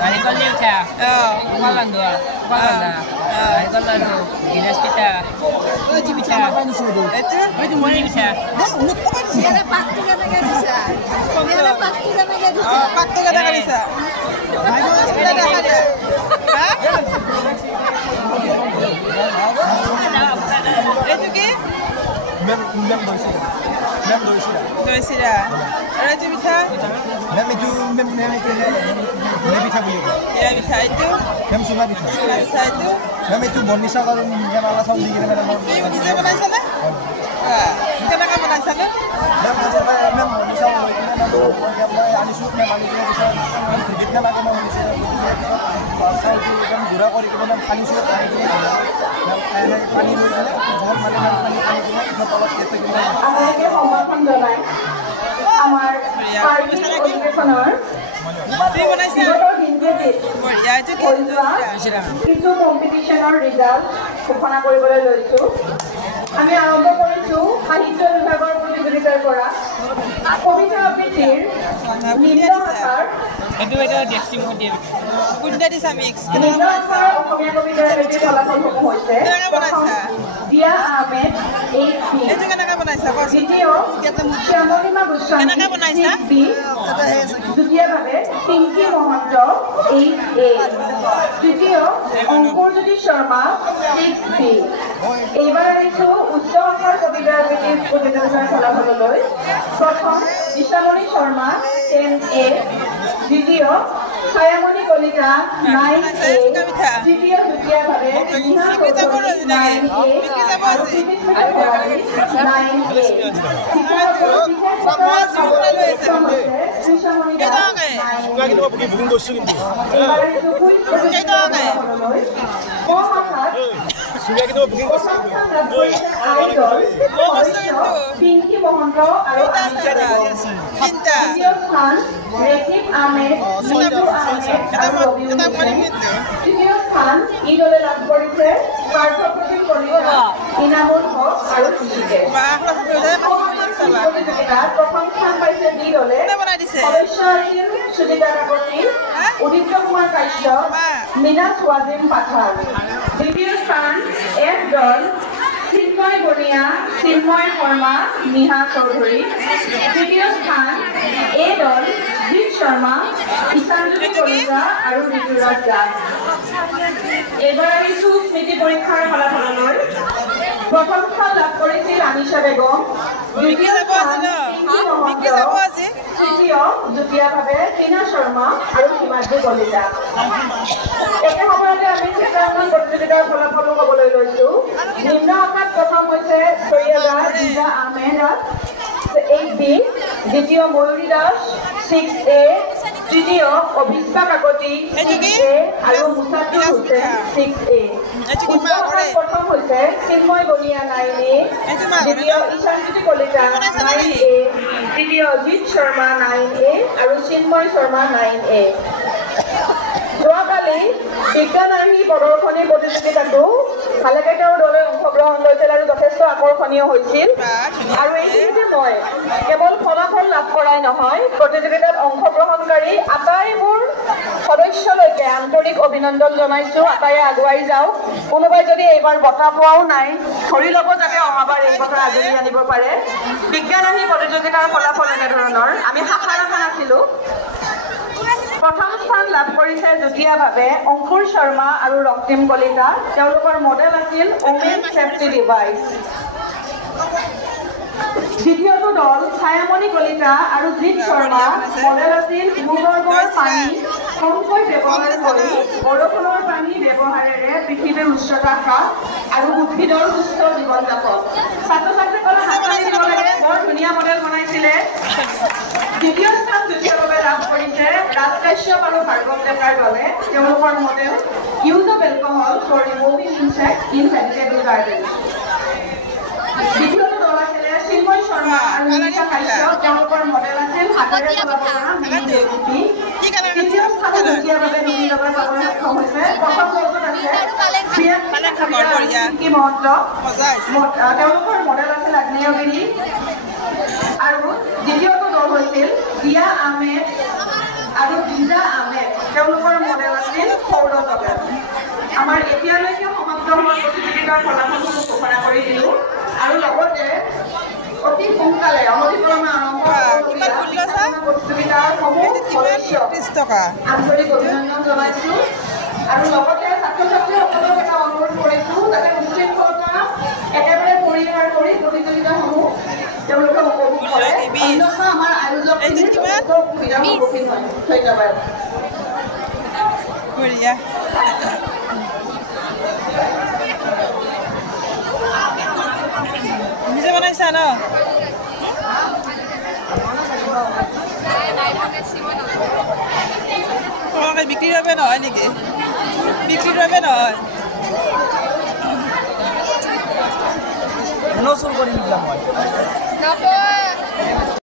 Naikol niya siya. Kumalan doon. Kumalan na. Naikol na doon. Ginas kita. Pwede bicara apa ni sudah? Pwede mo niya siya. Ulit pa kan siya? Yana pakto ka na ganisa. Yana pakto ka na ganisa. Pakto ka na ganisa. Bago na ganisa. Ha? Itu ke? Mem Doisira. Ada tu bisa? mem itu bisa boleh. Ya bisa itu. Mem sudah bisa. Bisa itu. Mem itu bonisa kalau yang ala saudi kita mem. Ini bisa mana sana? Ah, kenapa mana sana? Mem saya mem bonisa kalau kita mem yang ani sudah mem ani bisa. Kita lagi mem bonisa. Pasal itu kan gura kalau kita mem ani sudah ani kita. Mem ani itu kan बहुत মানে ani kita kalau kita kita. আমাকে সম্ভাষণ জনাই আমাৰ party অধিৱেশনৰ Ini mana sih? Ya itu ke? কিছু কম্পিটিশ্যনৰ result ঘোষণা কৰিবলৈ লৈছো আমি আৰম্ভ কৰিছো সাহিত্য বিভাগৰ প্ৰতিযোগিতাৰ পৰা কবিতা আবৃত্তিৰ নিম্ন আকাৰ Itu deksim dia. Bunda di samix. নিম্ন আকাৰ অসমীয়া কবিতাৰ আবৃত্তিৰ ফলাফলসমূহ হৈছে দিয়া Ahmed 8B Itu kenapa mana sih? দ্বিতীয় শ্যামলিমা গোস্বামী 6B দ্বিতীয়ভাৱে পিংকি মহন্ত 8A তৃতীয় অংকুৰজ্যোতি শৰ্মা 6B এইবাৰ আহিছো উচ্চ শাখাৰ কবিতা আবৃত্তিৰ প্ৰতিযোগিতাৰ ফলাফললৈ প্ৰথম দিশামণি শৰ্মা 10A দ্বিতীয় ছায়ামণি কলিতা 9A তৃতীয় দ্বিতীয়ভাৱে নিহা চৌধুৰী 9A আৰু কৃতিস্মিতা ভৰালী 9A পিংকি মহন্ত আৰু তৃতীয় স্থান ৰেকিব আহমেদ মঞ্জু আহমেদ আৰু ৰবিউল তৃতীয় স্থান ইদলে লাভ কৰিছে পাৰ্থপ্ৰতীম কলিতা ইনামুল হক আৰু ঋষিকেশ প্ৰতিযোগিতাত প্ৰথম স্থান পাইছে বি দলে সদস্য আছিল সুজিতা কাকতি উদিপ্ত কুমাৰ কাশ্যপ মিনাজ ৱাজিম পাঠান দ্বিতীয় স্থান এফ দল চিন্ময় বনিয়া চিন্ময় শৰ্মা নিহা চৌধুৰী তৃতীয় স্থান এ দল জিৎ শৰ্মা ঈশানজ্যোতি কলিতা আৰু ঋতুৰাজ দাস এইবাৰ আহিছো স্মৃতি পৰীক্ষাৰ ফলাফললৈ প্ৰথম স্থান লাভ কৰিছিল আনিশা বেগম দ্বিতীয় স্থান পিংকি মহন্ত তৃতীয় যুটীয়াভাৱে টিনা শৰ্মা আৰু হিমাদ্ৰী কলিতা একে সময়তে আমি চিত্ৰাংকন প্ৰতিযোগিতাৰ ফলাফলো ক'বলৈ লৈছো নিম্ন আকাৰত প্ৰথম হৈছে সৈয়দা ৰিজা আহমেদ 8B দ্বিতীয় ময়ূৰী দাস 6A তৃতীয় অভিষ্কা কাকতি 6A আৰু মুছাফিৰ হুছেইন 6A প্ৰথম হৈছে চিন্ময় বনিয়া 9A দ্বিতীয় ঈশানজ্যোতি কলিতা 9A তৃতীয় জিৎ শৰ্মা 9A আৰু চিন্ময় শৰ্মা 9A যোৱাকালি বিজ্ঞান আৰ্হি প্ৰদৰ্শনী প্ৰতিযোগিতাতো ভালেকেইটাও দলে অংশগ্ৰহণ কৰিছিল আৰু যথেষ্ট আকৰ্ষণীয় হৈছিল আৰু এইখিনিতে মই কেৱল ফলাফল লাভ কৰাই নহয় প্ৰতিযোগিতাত অংশগ্ৰহণকাৰী আটাইবোৰ সদস্যলৈকে আন্তৰিক অভিনন্দন জনাইছো আটাইয়ে আগুৱাই যাওক কোনোবাই যদি এইবাৰ বঁটা পোৱাও নাই ধৰি ল'ব যাতে অহাবাৰ এই বঁটা আগুৱাই আনিব পাৰে বিজ্ঞান আৰ্হি প্ৰতিযোগিতাৰ ফলাফল এনেধৰণৰ আমি আশা ৰখা নাছিলোঁ প্ৰথম স্থান লাভ কৰিছে যুটীয়াভাৱে অংকুৰ শৰ্মা আৰু ৰক্তিম কলিতা তেওঁলোকৰ মডেল আছিল ওমেন সেফটি ডিভাইচ দ্বিতীয়টো দল ছায়ামণি কলিতা আৰু জিৎ শৰ্মা মডেল আছিল ভূগৰ্ভৰ পানী কমকৈ ব্যৱহাৰ কৰি বৰষুণৰ পানী ব্যৱহাৰেৰে পৃথিৱীৰ উচ্চতা হ্ৰাস আৰু উদ্ভিদৰ সুস্থ জীৱন যাপন ছাত্ৰ ছাত্ৰীসকলে হাততালি দিব লাগে বৰ ধুনীয়া মডেল বনাইছিলে দ্বিতীয় স্থান যুটীয়াভাৱে লাভ কৰিছে ৰাজ কাশ্যপ আৰু ভাৰ্গৱ ডেকাৰ দলে তেওঁলোকৰ model use of alcohol for removing insect in vegetable garden দ্বিতীয়টো দল আছিলে চিন্ময় শৰ্মা আৰু নিশা কাশ্যপ তেওঁলোকৰ মডেল আছিল হাতেৰে চলাব পৰা মিনি জেচিপি তৃতীয় স্থানত যুটীয়াভাৱে মিনি লগত পাবলৈ সক্ষম হৈছে প্ৰথম দলটোত আছে পিংকি মহন্ত তেওঁলোকৰ মডেল আছিল আগ্নেয়গিৰি আৰু দ্বিতীয়টো দল হৈছিল দিয়া আহমেদ আৰু তেওঁলোকৰ মডেল আছিল সৌৰজগত। আমাৰ এতিয়ালৈকে সমাপ্ত হোৱা প্ৰতিযোগিতাৰ ফলাফলসমূহ ঘোষণা কৰি দিলোঁ আৰু লগতে অতি সোনকালে অনতিপলমে আৰম্ভ প্ৰতিযোগিতাৰ সমূহ সদস্যক আন্তৰিক অভিনন্দন জনাইছোঁ আৰু লগতে ছাত্ৰ ছাত্ৰীসকলক এটা অনুৰোধ কৰিছোঁ যাতে উশৃংখলতা একেবাৰে পৰিহাৰ কৰি প্ৰতিযোগিতাসমূহ তেওঁলোকে উপভোগ কৰে, অন্যথা আমাৰ আয়োজকখিনিৰ যথেষ্ট অসুবিধাৰ সন্মুখীন হয়। ধন্যবাদ। নিজে বনাইছা ন? তোমালোকে বিক্ৰীৰ বাবে নহয় নেকি? বিক্ৰীৰ বাবে নহয়। চুৰ কৰিম মই